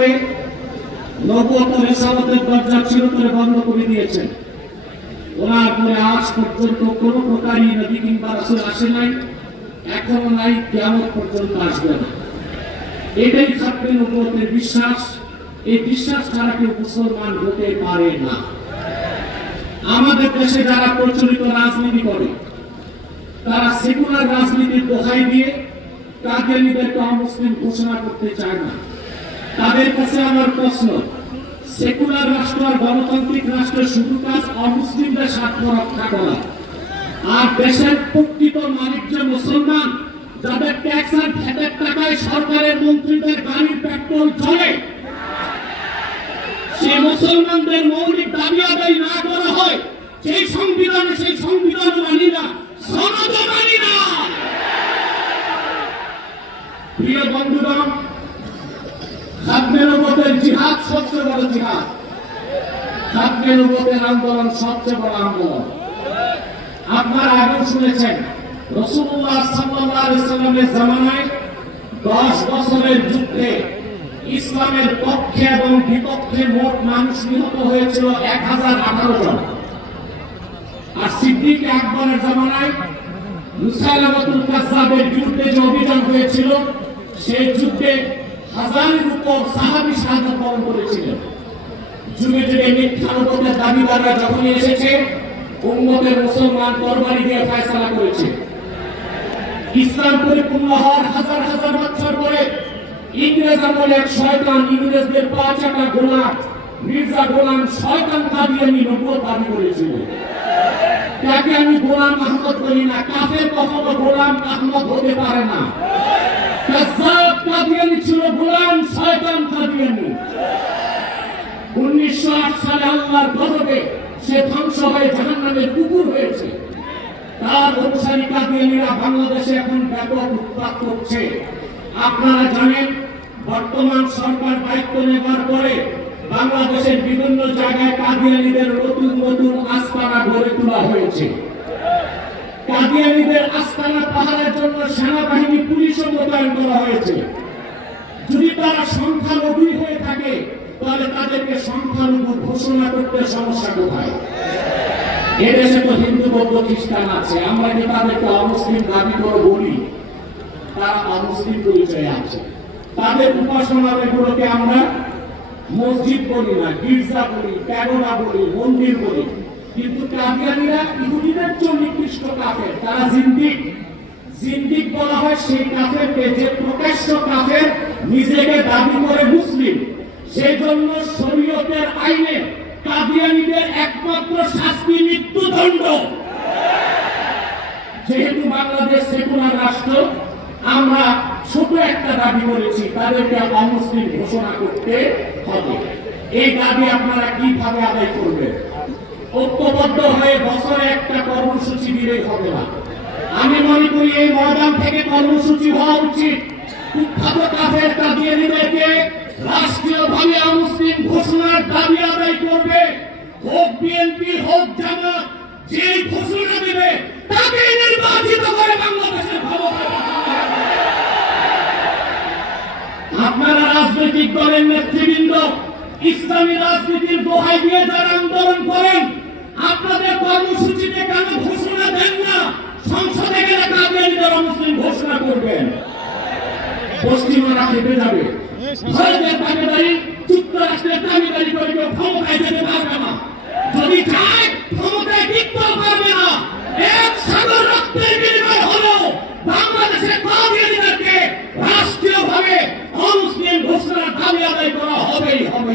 করে নবুয়ত রিসালাতের দরজা চিরতরে বন্ধ করে দিয়েছেন। ওনার পরে আজ পর্যন্ত কোন প্রকারই নবী কিংবা রাসূল আসে নাই, এখনো নাই, কিয়ামত পর্যন্ত আসবে না। এটাই খাতমে নবুয়তের বিশ্বাস। এই বিশ্বাস ছাড়া কেউ মুসলমান হতে পারে না। আমাদের দেশে যারা প্রচলিত রাজনীতি করে তারা সেকুলার রাজনীতির দোহাই দিয়ে কাদিয়ানীদেরকে অমুসলিম ঘোষণা করতে চায় না। তাদের কাছে আমার প্রশ্ন, সেকুলার রাষ্ট্র আর গণতান্ত্রিক রাষ্ট্রের শুধু কাজ অমুসলিমদের স্বার্থ রক্ষা করা, আর দেশের প্রকৃত মালিক যে মুসলমান, যাদের ট্যাক্স আর ভ্যাটের টাকায় সরকারের মন্ত্রীদের গাড়ির পেট্রোল চলে, সেই মুসলমানদের মৌলিক দাবি আদায় না করা হয়, সেই সংবিধান মানি না, সনদ মানি না। প্রিয় বন্ধুগণ, খাতমে নবুয়তের জিহাদ সবচেয়ে বড় জিহাদ, খাতমে নবুয়তের আন্দোলন সবচেয়ে বড় আন্দোলন। আপনারা আগেও শুনেছেন রাসূলুল্লাহ সাল্লাল্লাহু আলাইহি ওয়াসাল্লামের জামানায় 10 বছরের যুদ্ধে ইসলামের পক্ষে এবং বিপক্ষে মোট মানুষ নিহত হয়েছিল 1018 জন। আর সিদ্দিক আকবরের জামানায় মুসাইলামাতুল কাজ্জাবের বিরুদ্ধে যে অভিযান হয়েছিল, সেই যুদ্ধে হাজারের উপর সাহাবী শাহাদাত বরণ করেছিলেন। যুগে যুগে মিথ্যা নবুয়তের দাবিদাররা যখনই এসেছে, উম্মতের মুসলমান তরবারি দিয়ে ফয়সালা করেছে। ইসলাম পরিপূর্ণ হওয়ার হাজার হাজার বছর পরে ইংরেজ আমলে এক শয়তান, ইংরেজদের 5 আটা গোলাম মির্জা গোলাম শয়তান কাদিয়ানী নবুয়ত দাবি করেছিল। তাকে আমি গোলাম আহমদ বলি না, কাফের কখনো গোলাম আহমদ হতে পারে না। কাজ্জাব কাদিয়ানী ছিল গোলাম শয়তান কাদিয়ানী। 1908 সালে আল্লাহর গজবে সে ধ্বংস হয়ে জাহান্নামের কুকুর হয়েছে। তার অনুসারী কাদিয়ানীরা বাংলাদেশে এখন ব্যাপক উৎপাত করছে। আপনারা জানেন, বর্তমান সরকার দায়িত্ব নেবার পরে বাংলাদেশের বিভিন্ন জায়গায় কাদিয়ানীদের নতুন নতুন আস্তানা গড়ে তোলা হয়েছে। কাদিয়ানীদের আস্তানা পাহারার জন্য সেনাবাহিনী, পুলিশও মোতায়েন করা হয়েছে। যদি তারা সংখ্যালঘু হয়ে থাকে, তাহলে তাদেরকে সংখ্যালঘু ঘোষণা করতে সমস্যা কোথায়? এদেশে তো হিন্দু, বৌদ্ধ, খ্রিস্টান আছে, আমরা কি তাদেরকে অমুসলিম দাবি করে বলি? তারা অমুসলিম পরিচয়ে আছে। তাদের উপাসনালয়গুলোকে আমরা মসজিদ বলি না, গির্জা বলি, প্যাগোডা বলি, মন্দির বলি। কিন্তু কাদিয়ানীরা ইহুদিদের চেয়ে নিকৃষ্ট কাফের, তারা জিন্দিক। জিন্দিক বলা হয় সেই কাফেরকে যে প্রকাশ্য কাফের, নিজেকে দাবি করে মুসলিম। সেই জন্য শরীয়তের আইনে কাদিয়ানীদের একমাত্র শাস্তি মৃত্যুদণ্ড। যেহেতু বাংলাদেশ সেকুলার রাষ্ট্র, আমরা ছোট একটা দাবি করেছি, তাদেরকে অমুসলিম ঘোষণা করতে হবে। এই দাবি আপনারা কিভাবে আদায় করবেন? ঐক্যবদ্ধ হয়ে বছরে একটা কর্মসূচি দিলেই হবে না। আমি মনে করি এই ময়দান থেকে কর্মসূচি হওয়া উচিত। কুখ্যাত কাফের কাদিয়ানীদেরকে রাষ্ট্রীয়ভাবে অমুসলিম ঘোষণার দাবি আদায় করবে। হোক বিএনপি, হোক জামাত, যে ঘোষণা দেবে তাকে নির্বাচিত করে বাংলাদেশের ক্ষমতায়। আপনারা রাজনৈতিক দলের নেতৃবৃন্দ ইসলামী রাজনীতির দোহাই দিয়ে যারা আন্দোলন করেন, আপনাদের কর্মসূচিতে কেন ঘোষণা দেন না? সংসদে গেলে কাদিয়ানীদের অমুসলিম ঘোষণা করবেন, পশ্চিমারা খেপে যাবে। ভারতের দাবিদারি, যুক্তরাষ্ট্রের দাবিদারি করে কেউ ক্ষমতায় যেতে পারবে না। যদি চায় ক্ষমতায় টিকতেও পারবে না। এক সাগর রক্তের বিনিময় হলো বাংলাদেশের কাদিয়ানীদেরকে রাষ্ট্রীয়ভাবে অমুসলিম ঘোষণার দাবি আদায় করা হবেই হবে।